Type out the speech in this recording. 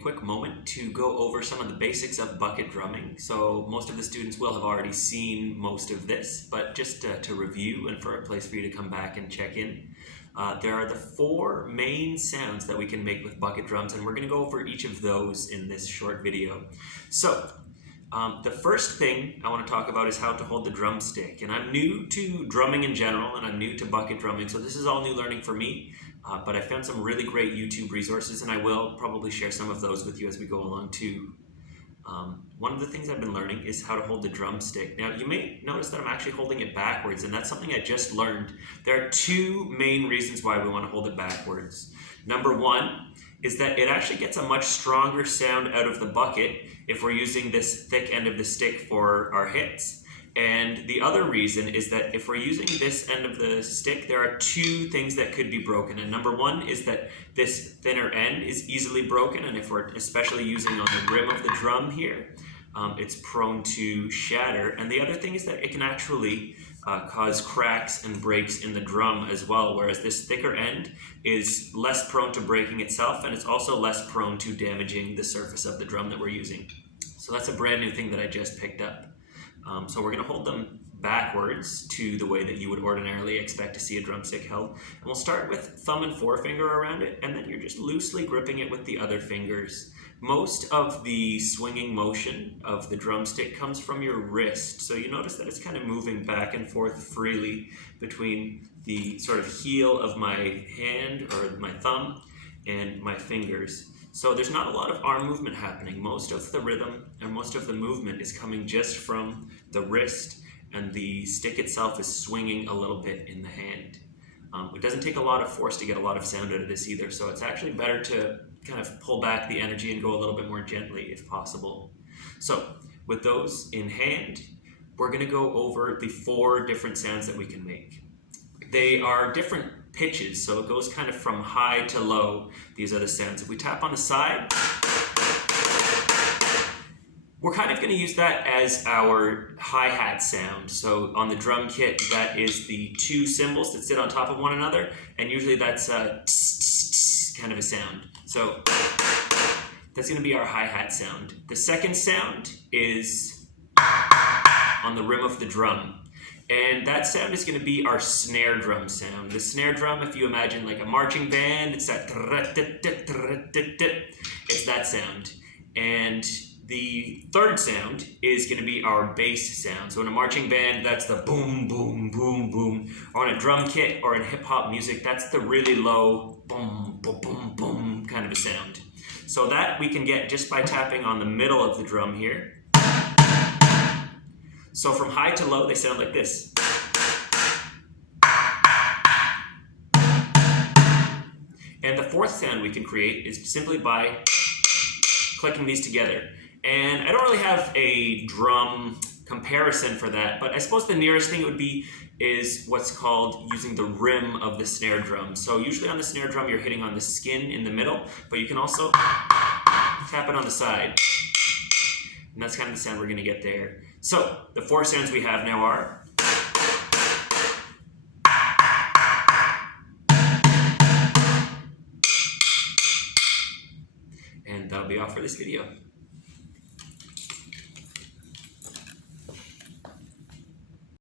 quick moment to go over some of the basics of bucket drumming. So most of the students will have already seen most of this, but just to review and for a place for you to come back and check in. There are the 4 main sounds that we can make with bucket drums, and we're going to go over each of those in this short video. So the first thing I want to talk about is how to hold the drumstick. And I'm new to drumming in general, and I'm new to bucket drumming, so this is all new learning for me. But I found some really great YouTube resources, and I will probably share some of those with you as we go along too. One of the things I've been learning is how to hold the drumstick. Now, you may notice that I'm actually holding it backwards, and that's something I just learned. There are 2 main reasons why we want to hold it backwards. Number 1 is that it actually gets a much stronger sound out of the bucket if we're using this thick end of the stick for our hits. And the other reason is that if we're using this end of the stick, there are 2 things that could be broken. And number 1 is that this thinner end is easily broken, and if we're especially using on the rim of the drum here, it's prone to shatter. And the other thing is that it can actually cause cracks and breaks in the drum as well, whereas this thicker end is less prone to breaking itself, and it's also less prone to damaging the surface of the drum that we're using. So that's a brand new thing that I just picked up. So we're going to hold them backwards to the way that you would ordinarily expect to see a drumstick held. And we'll start with thumb and forefinger around it, and then you're just loosely gripping it with the other fingers. Most of the swinging motion of the drumstick comes from your wrist, so you notice that it's kind of moving back and forth freely between the sort of heel of my hand or my thumb and my fingers. So there's not a lot of arm movement happening. Most of the rhythm and most of the movement is coming just from the wrist, and the stick itself is swinging a little bit in the hand. It doesn't take a lot of force to get a lot of sound out of this either, so it's actually better to kind of pull back the energy and go a little bit more gently if possible. So with those in hand, we're going to go over the 4 different sounds that we can make. They are different pitches, so it goes kind of from high to low. These are the sounds. If we tap on the side, we're kind of going to use that as our hi-hat sound. So on the drum kit, that is the 2 cymbals that sit on top of one another, and usually that's a kind of a sound. So that's going to be our hi-hat sound. The second sound is on the rim of the drum. And that sound is going to be our snare drum sound. The snare drum, if you imagine like a marching band, it's that, it's that sound. And the third sound is going to be our bass sound. So in a marching band, that's the boom, boom, boom, boom. Or on a drum kit or in hip hop music, that's the really low boom, boom, boom, boom kind of a sound. So that we can get just by tapping on the middle of the drum here. So from high to low, they sound like this. And the 4th sound we can create is simply by clicking these together. And I don't really have a drum comparison for that, but I suppose the nearest thing it would be is what's called using the rim of the snare drum. So usually on the snare drum, you're hitting on the skin in the middle, but you can also tap it on the side. And that's kind of the sound we're going to get there. So the 4 sounds we have now are and that'll be all for this video.